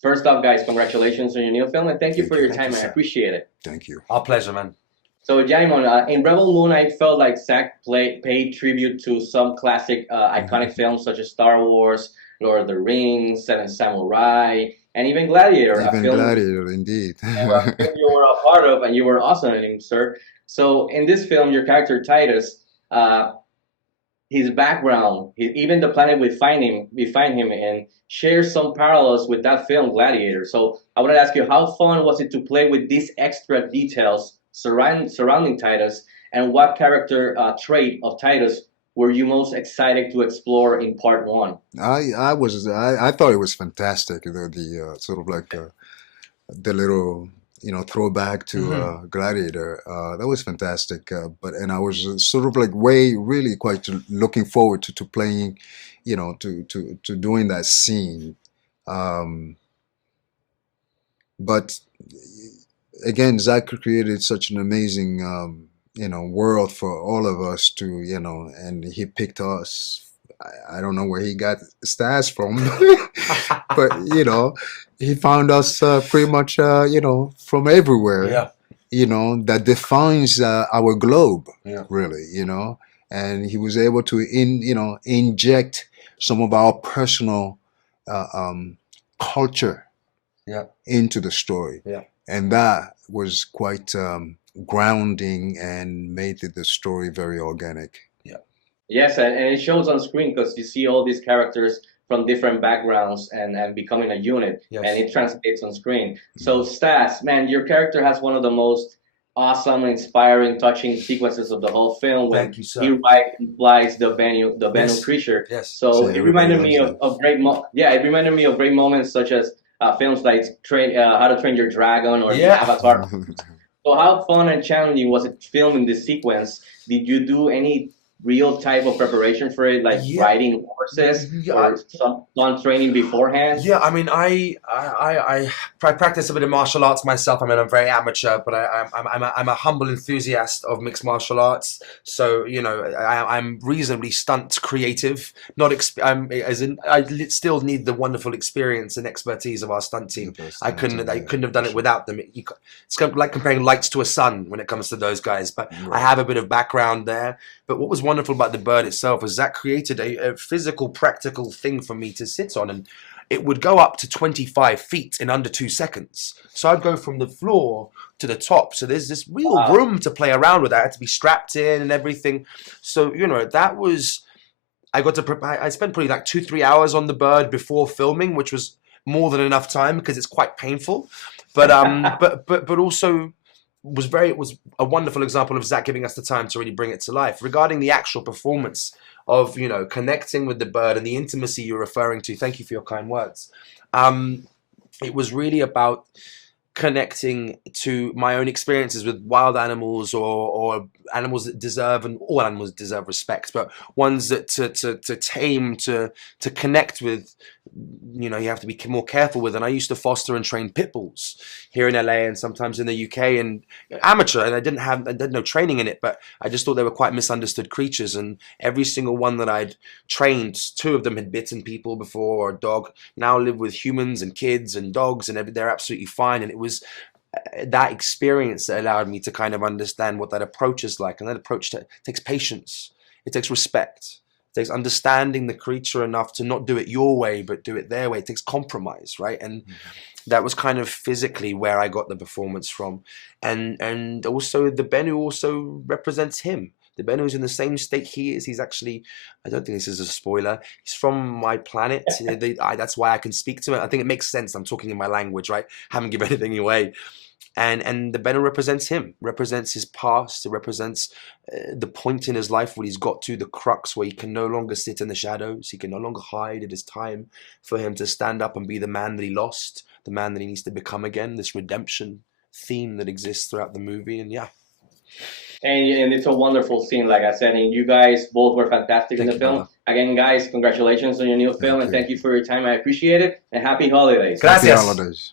First off, guys, congratulations on your new film, and thank you Thank for you. your Thank you, time. I sir. appreciate it. Thank you. Our pleasure, man. So, Djimon, in Rebel Moon, I felt like Zack paid tribute to some classic, iconic films such as Star Wars, Lord of the Rings, Seven Samurai, and even Gladiator, a Even film Gladiator, indeed. you were a part of, and you were awesome in him, sir. So, in this film, your character Titus, his background, even the planet we find him in, shares some parallels with that film Gladiator. So I want to ask you, how fun was it to play with these extra details surrounding Titus, and what character trait of Titus were you most excited to explore in part one? I thought it was fantastic. The sort of like the little throwback to Hmm. Gladiator. That was fantastic. But and I was sort of like way really quite looking forward to playing, to doing that scene. Um, but again, Zach created such an amazing world for all of us to and he picked us. I don't know where he got Staz from, but he found us pretty much from everywhere, Yeah, that defines our globe, yeah, really, and he was able to inject some of our personal culture yeah, into the story, yeah. and that was quite grounding and made the story very organic. Yes, and it shows on screen because you see all these characters from different backgrounds and becoming a unit, and Yes. it translates on screen. So, Mhm. Stas, man, your character has one of the most awesome, inspiring, touching sequences of the whole film when Thank you, he sir. rides and flies the Bennu Yes, creature. yes. So See, it everybody reminded me loves of, that. of yeah, it reminded me of great moments such as films like How to Train Your Dragon or the Yeah. Avatar. So how fun and challenging was it filming this sequence? Did you do any real type of preparation for it, like Yeah. riding horses Yeah. or some training beforehand? Yeah, I mean, I practice a bit of martial arts myself. I mean, I'm very amateur, but I'm a humble enthusiast of mixed martial arts. So I'm reasonably stunt creative. Not I'm as in still need the wonderful experience and expertise of our stunt The team. best I time, couldn't I yeah, couldn't have for done it sure. without them. It's kind of like comparing lights to a sun when it comes to those guys. But I Right. have a bit of background there. But what was wonderful about the bird itself was that created a physical, practical thing for me to sit on, and it would go up to 25 feet in under 2 seconds. So I'd go from the floor to the top. So there's this real Wow. room to play around with. I had to be strapped in and everything. So that was I got to prepare. I spent probably like 2-3 hours on the bird before filming, which was more than enough time because it's quite painful. But but also was a wonderful example of Zach giving us the time to really bring it to life. Regarding the actual performance of connecting with the bird and the intimacy you're referring to, thank you for your kind words. It was really about connecting to my own experiences with wild animals, or animals that deserve, and all animals deserve respect, but ones that to tame, to connect with, you have to be more careful with. And I used to foster and train pit bulls here in LA and sometimes in the UK, and amateur, and I did no training in it, but I just thought they were quite misunderstood creatures. And every single one that I'd trained, two of them had bitten people before, or a dog, now live with humans and kids and dogs, and they're absolutely fine. And it was that experience that allowed me to kind of understand what that approach is like. And that approach takes patience, it takes respect, it takes understanding the creature enough to not do it your way but do it their way. It takes compromise, right? And that was kind of physically where I got the performance from. And also the Bennu also represents him. The Bennu's in the same state he is. He's actually, I don't think this is a spoiler, he's from my planet. That's why I can speak to it. I think it makes sense. I'm talking in my language, right? Haven't given anything away. And the Bennu represents him, represents his past. It represents the point in his life where he's got to the crux where he can no longer sit in the shadows. He can no longer hide. It is time for him to stand up and be the man that he lost, the man that he needs to become again. This redemption theme that exists throughout the movie. And yeah, And it's a wonderful scene, like I said, and you guys both were fantastic in thank the you, film. brother. Again, guys, congratulations on your new film, Thank and you. thank you for your time. I appreciate it, and happy holidays. Happy Gracias. holidays.